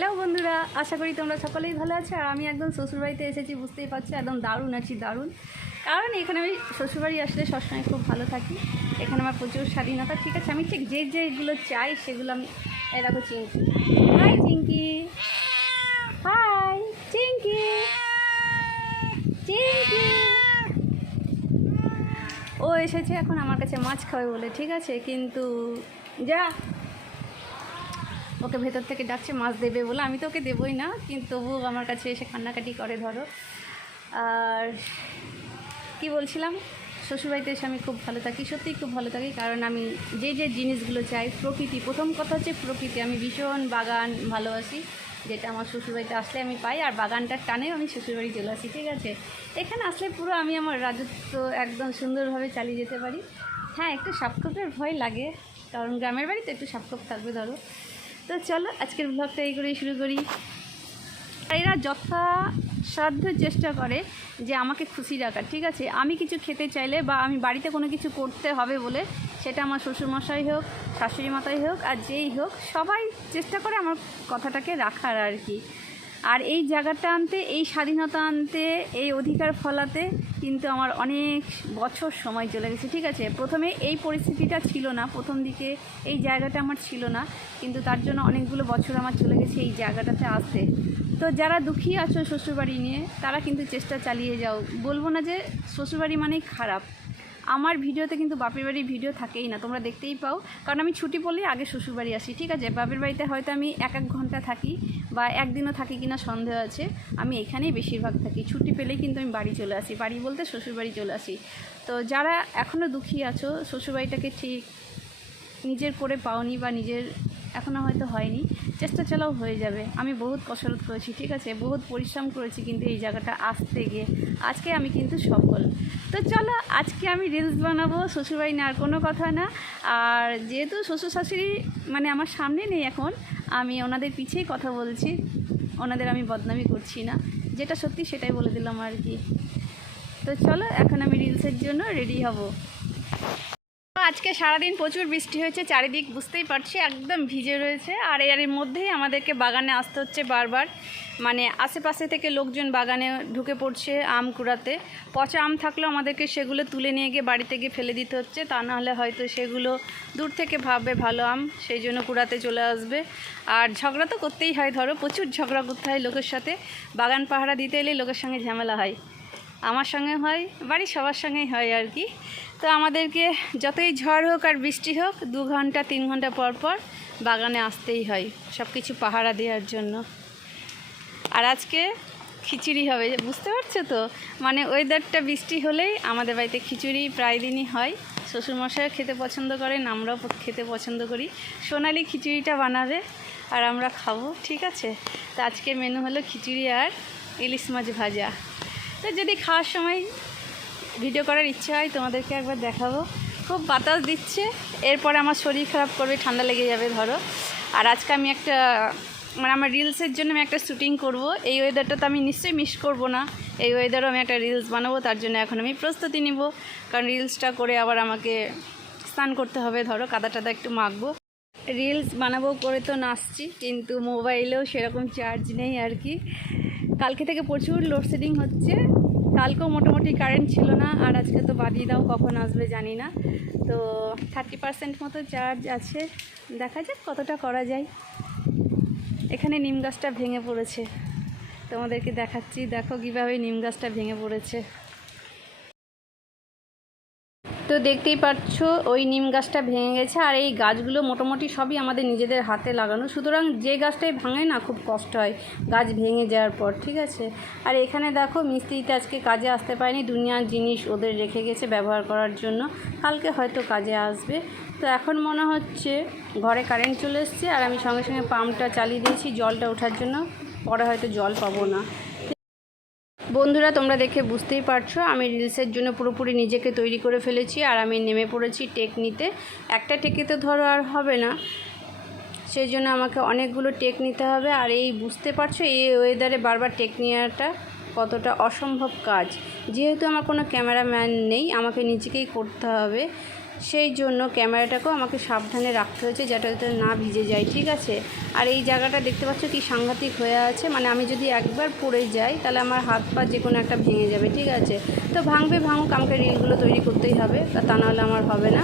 Hello বন্ধুরা, আশা করি তোমরা সকলেই ভালো আছো। আর আমি একদম শ্বশুরবাড়িতে এসেছি, বুঝতেই পারছ, একদম দারুণ আছি, দারুণ। কারণ এখানে আমি শ্বশুরবাড়ি আসলে সবসময় খুব ভালো থাকি। এখানে আমার প্রচুর স্বাধীনতা, ঠিক আছে? আমি ঠিক যে যেগুলো চাই সেগুলো আমি এরকম চিঙ্কি হাই চিঙ্কি হাই চিঙ্কি চিঙ্কি ও এসেছে এখন আমার কাছে মাছ খাবে বলে, ঠিক আছে? কিন্তু যা ওকে ভেতর থেকে ডাকছে, মাছ দেবে বলে। আমি তো ওকে দেবই না, কিন্তু তবু আমার কাছে এসে কান্নাকাটি করে, ধরো। আর কি বলছিলাম? শ্বশুরবাড়িতে এসে আমি খুব ভালো থাকি, সত্যিই খুব ভালো থাকি, কারণ আমি যে যে জিনিসগুলো চাই, প্রকৃতি। প্রথম কথা হচ্ছে প্রকৃতি। আমি ভীষণ বাগান ভালোবাসি, যেটা আমার শ্বশুরবাড়িতে আসলে আমি পাই, আর বাগানটার টানেও আমি শ্বশুরবাড়ি চলে আসি, ঠিক আছে? এখানে আসলে পুরো আমি আমার রাজত্ব একদম সুন্দরভাবে চালিয়ে যেতে পারি। হ্যাঁ একটু সাপকোপের ভয় লাগে, কারণ গ্রামের বাড়িতে একটু সাপকোপ থাকবে, ধরো। তো চলো আজকের ব্লগটা এই করেই শুরু করি। এরা যথাসাধ্য চেষ্টা করে যে আমাকে খুশি রাখার, ঠিক আছে? আমি কিছু খেতে চাইলে বা আমি বাড়িতে কোনো কিছু করতে হবে বলে সেটা আমার শ্বশুরমশাই হোক শাশুড়ি মাতাই হোক আর যেই হোক, সবাই চেষ্টা করে আমার কথাটাকে রাখার আর কি। আর এই জায়গাটা আনতে, এই স্বাধীনতা আনতে, এই অধিকার ফলাতে কিন্তু আমার অনেক বছর সময় চলে গেছে। ঠিক আছে, প্রথমে এই পরিস্থিতিটা ছিল না, প্রথম দিকে এই জায়গাটা আমার ছিল না, কিন্তু তার জন্য অনেকগুলো বছর আমার চলে গেছে এই জায়গাটাতে আসতে। তো যারা দুঃখী আছো শ্বশুরবাড়ি নিয়ে, তারা কিন্তু চেষ্টা চালিয়ে যাও। বলব না যে শ্বশুরবাড়ি মানেই খারাপ আমার ভিডিওতে কিন্তু বাপের বাড়ির ভিডিও থাকেই না, তোমরা দেখতেই পাও। কারণ আমি ছুটি পড়লেই আগে শ্বশুরবাড়ি আসি, ঠিক আছে? বাপের বাড়িতে হয়তো আমি এক এক ঘণ্টা থাকি বা একদিনও থাকি কিনা সন্দেহ আছে। আমি এখানেই বেশিরভাগ থাকি। ছুটি পেলেই কিন্তু আমি বাড়ি চলে আসি। বাড়ি বলতে শ্বশুরবাড়ি চলে আসি। তো যারা এখনও দুঃখী আছো, শ্বশুরবাড়িটাকে ঠিক নিজের করে পাওনি বা নিজের এখনও হয়তো হয়নি। চেষ্টা চালাও হয়ে যাবে। আমি বহুত কসরত করেছি, ঠিক আছে? বহুত পরিশ্রম করেছি কিন্তু এই জায়গাটা আসতে গিয়ে। আজকে আমি কিন্তু সফল। তো চলো, আজকে আমি রিলস বানাবো, শ্বশুরবাড়ি না আর কোনো কথা না। আর যেহেতু শ্বশুর শাশুড়ি মানে আমার সামনে নেই এখন, আমি ওনাদের পিছেই কথা বলছি। ওনাদের আমি বদনামি করছি না। যেটা সত্যি সেটাই বলে দিলাম আর কি। তো চলো, এখন আমি রিলসের জন্য রেডি হব। আজকে সারাদিন প্রচুর বৃষ্টি হয়েছে, চারিদিক বুঝতেই পারছি, একদম ভিজে রয়েছে। আর এর মধ্যেই আমাদেরকে বাগানে আসতে হচ্ছে বারবার। মানে আশেপাশে থেকে লোকজন বাগানে ঢুকে পড়ছে আম কুড়াতে। পচা আম থাকলেও আমাদেরকে সেগুলো তুলে নিয়ে গিয়ে বাড়িতে গিয়ে ফেলে দিতে হচ্ছে। তা নাহলে হয়তো সেগুলো দূর থেকে ভাববে ভালো আম, সেই জন্য কুড়াতে চলে আসবে। আর ঝগড়া তো করতেই হয়, ধরো প্রচুর ঝগড়া করতে হয় লোকের সাথে। বাগান পাহারা দিতে এলেই লোকের সঙ্গে ঝামেলা হয়। আমার সঙ্গে হয়, বাড়ির সবার সঙ্গেই হয় আর কি। তো আমাদেরকে যতই ঝড় হোক আর বৃষ্টি হোক, দু ঘণ্টা, তিন ঘণ্টা পর পর বাগানে আসতেই হয় সব কিছু পাহারা দেওয়ার জন্য। আর আজকে খিচুড়ি হবে, বুঝতে পারছ তো? মানে ওয়েদারটা বৃষ্টি হলেই আমাদের বাড়িতে খিচুড়ি প্রায় দিনই হয়। শ্বশুরমশাইও খেতে পছন্দ করেন, আমরাও খেতে পছন্দ করি। সোনালি খিচুড়িটা বানাবে আর আমরা খাব, ঠিক আছে? তো আজকে মেনু হলো খিচুড়ি আর ইলিশ মাছ ভাজা। তো যদি খাওয়ার সময় ভিডিও করার ইচ্ছে হয়, তোমাদেরকে একবার দেখাবো। খুব বাতাস দিচ্ছে, এরপরে আমার শরীর খারাপ করবে, ঠান্ডা লেগে যাবে, ধরো। আর আজকে আমি একটা মানে আমার রিলসের জন্য আমি একটা শ্যুটিং করব। এই ওয়েদারটা তো আমি নিশ্চয়ই মিস করব না। এই ওয়েদারও আমি একটা রিলস বানাবো, তার জন্য এখন আমি প্রস্তুতি নিব। কারণ রিলসটা করে আবার আমাকে স্নান করতে হবে, ধরো, কাদা টাদা একটু মাখবো। রিলস বানাবো করে তো নাচছি, কিন্তু মোবাইলেও সেরকম চার্জ নেই আর কি। কালকে থেকে প্রচুর লোডশেডিং হচ্ছে। কালকেও মোটামুটি কারেন্ট ছিল না, আর আজকে তো বাদিয়ে দাও, কখন আসবে জানি না। তো থার্টি পারসেন্ট মতো চার্জ আছে। দেখা যাক কতটা করা যায়। এখানে নিম গাছটা ভেঙে পড়েছে। তোমাদেরকে দেখাচ্ছি। দেখো কীভাবে নিম গাছটা ভেঙে পড়েছে। দেখতেই পাচ্ছ, ওই নিম গাছটা ভেঙে গেছে আর এই গাছগুলো মোটামুটি সবই আমাদের নিজেদের হাতে লাগানো। সুতরাং যে গাছটাই ভাঙে না, খুব কষ্ট হয় গাছ ভেঙে যাওয়ার পর, ঠিক আছে? আর এখানে দেখো মিস্ত্রিতে আজকে কাজে আসতে পারেনি, দুনিয়ার জিনিস ওদের রেখে গেছে ব্যবহার করার জন্য। কালকে হয়তো কাজে আসবে। তো এখন মনে হচ্ছে ঘরে কারেন্ট চলে এসছে আর আমি সঙ্গে সঙ্গে পাম্পটা চালিয়ে দিয়েছি জলটা ওঠার জন্য। পরে হয়তো জল পাবো না। বন্ধুরা, তোমরা দেখে বুঝতেই পারছ, আমি রিলসের জন্য পুরোপুরি নিজেকে তৈরি করে ফেলেছি আর আমি নেমে পড়েছি টেক নিতে। একটা টেকে তো ধরো আর হবে না। সেই জন্য আমাকে অনেকগুলো টেক নিতে হবে আর এই বুঝতে পারছ, এই ওয়েদারে বারবার টেক নেওয়াটা কতটা অসম্ভব কাজ। যেহেতু আমার কোনো ক্যামেরাম্যান নেই, আমাকে নিজেকেই করতে হবে। সেই জন্য ক্যামেরাটাকেও আমাকে সাবধানে রাখতে হয়েছে যাতে যাতে না ভিজে যায়, ঠিক আছে? আর এই জায়গাটা দেখতে পাচ্ছ কি সাংঘাতিক হয়ে আছে মানে আমি যদি একবার পড়ে যাই তাহলে আমার হাত পা যে কোনো একটা ভেঙে যাবে, ঠিক আছে? তো ভাঙবে ভাঙুক, আমাকে রিলগুলো তৈরি করতেই হবে তা নাহলে আমার হবে না।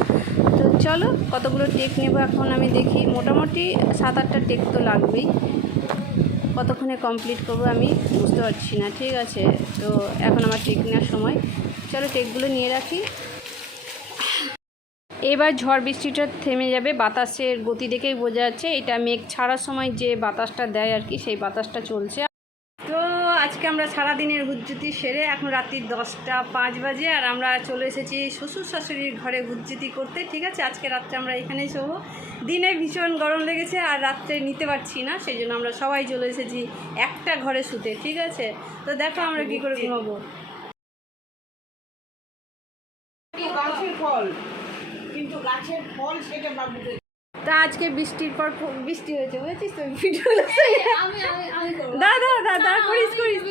তো চলো, কতগুলো টেক নেব এখন আমি দেখি। মোটামুটি সাত আটটা টেক তো লাগবেই। কতক্ষণে কমপ্লিট করব আমি বুঝতে পারছি না, ঠিক আছে? তো এখন আমার টেক নেওয়ার সময়। চলো টেকগুলো নিয়ে রাখি। এবার ঝড় বৃষ্টিটা থেমে যাবে, বাতাসের গতি দেখেই বোঝা যাচ্ছে। এটা মেঘ ছাড়ার সময় যে বাতাসটা দেয় আর কি, সেই বাতাসটা চলছে। তো আজকে আমরা সারাদিনের হুজ্জুতি সেরে এখন রাত্রি দশটা পাঁচ বাজে আর আমরা চলে এসেছি শ্বশুর শাশুড়ির ঘরে হুজ্জুতি করতে। ঠিক আছে, আজকে রাত্রে আমরা এখানেই শোবো। দিনে ভীষণ গরম লেগেছে আর রাত্রে নিতে পারছি না, সেই জন্য আমরা সবাই চলে এসেছি একটা ঘরে শুতে। ঠিক আছে? তো দেখো আমরা কী করে ঘুমাবো গাছের ফল কিন্তু গাছের ফল সেটা বাবুকে তা আজকে বৃষ্টির পর বৃষ্টি হয়েছে বুঝেছিস তো? ভিডিও দাদা দাঁড়া করিস করিস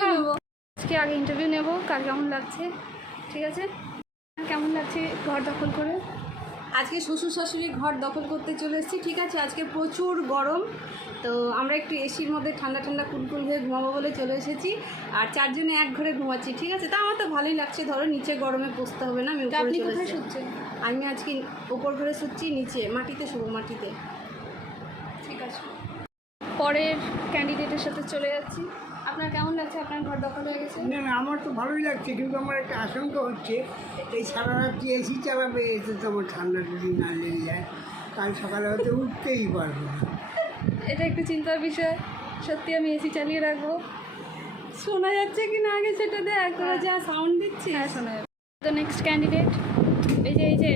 আজকে আগে ইন্টারভিউ নেব কার কেমন লাগছে ঠিক আছে? কেমন লাগছে ঘর দখল করে? আজকে শ্বশুর শাশুড়ি ঘর দখল করতে চলে এসেছি। ঠিক আছে আজকে প্রচুর গরম। তো আমরা একটু এসির মধ্যে ঠান্ডা ঠান্ডা কুলকুল হয়ে ঘুমাবো বলে চলে এসেছি। আর চারজনে এক ঘরে ঘুমাচ্ছি ঠিক আছে? তা আমার তো ভালোই লাগছে। ধরো নিচে গরমে বসতে হবে না আমি উপরে চলে এসেছি। আমি আজকে ওপর ঘরে শুচ্ছি নিচে মাটিতে শুবো মাটিতে। ঠিক আছে। পরের ক্যান্ডিডেটের সাথে চলে যাচ্ছি। আপনার কেমন লাগছে? আপনার ঘর দখল হয়ে গেছে? না না আমার তো ভালোই লাগছে কিন্তু আমার একটা আশঙ্কা হচ্ছে এই সারা রাত্রি এসি চালাবে এতে তো আমার ঠান্ডা যদি না লেগে যায় কাল সকালে হয়তো উঠতেই পারব না। এটা একটু চিন্তার বিষয়। সত্যি আমি এসি চালিয়ে রাখব। শোনা যাচ্ছে কি না আগে সেটা দেখ তোরা যা সাউন্ড দিচ্ছিস। হ্যাঁ শোনা যাবে তো নেক্সট ক্যান্ডিডেট এই যে এই যে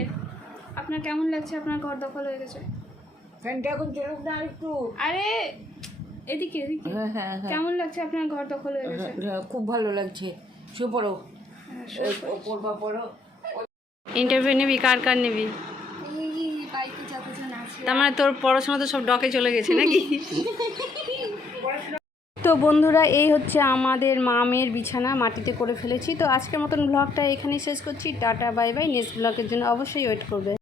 আপনার কেমন লাগছে? আপনার ঘর দখল হয়ে গেছে। ফ্যানটা এখন চলুক না একটু আরে এদিকে এদিকে। হ্যাঁ হ্যাঁ হ্যাঁ। কেমন লাগছে আপনার ঘর দখল হয়ে গেছে? খুব ভালো লাগছে। শুয়ে পড়ো। পড়বা পড়ো। ইন্টারভিউ নিবি কার কার নিবি? তার মানে তোর পড়াশোনা তো সব ডকে চলে গেছে নাকি? তো বন্ধুরা এই হচ্ছে আমাদের মামের বিছানা মাটিতে করে ফেলেছি। তো আজকের মতন ব্লগটা এখানেই শেষ করছি। টাটা বাই বাই নেক্সট ব্লগের জন্য অবশ্যই ওয়েট করবে।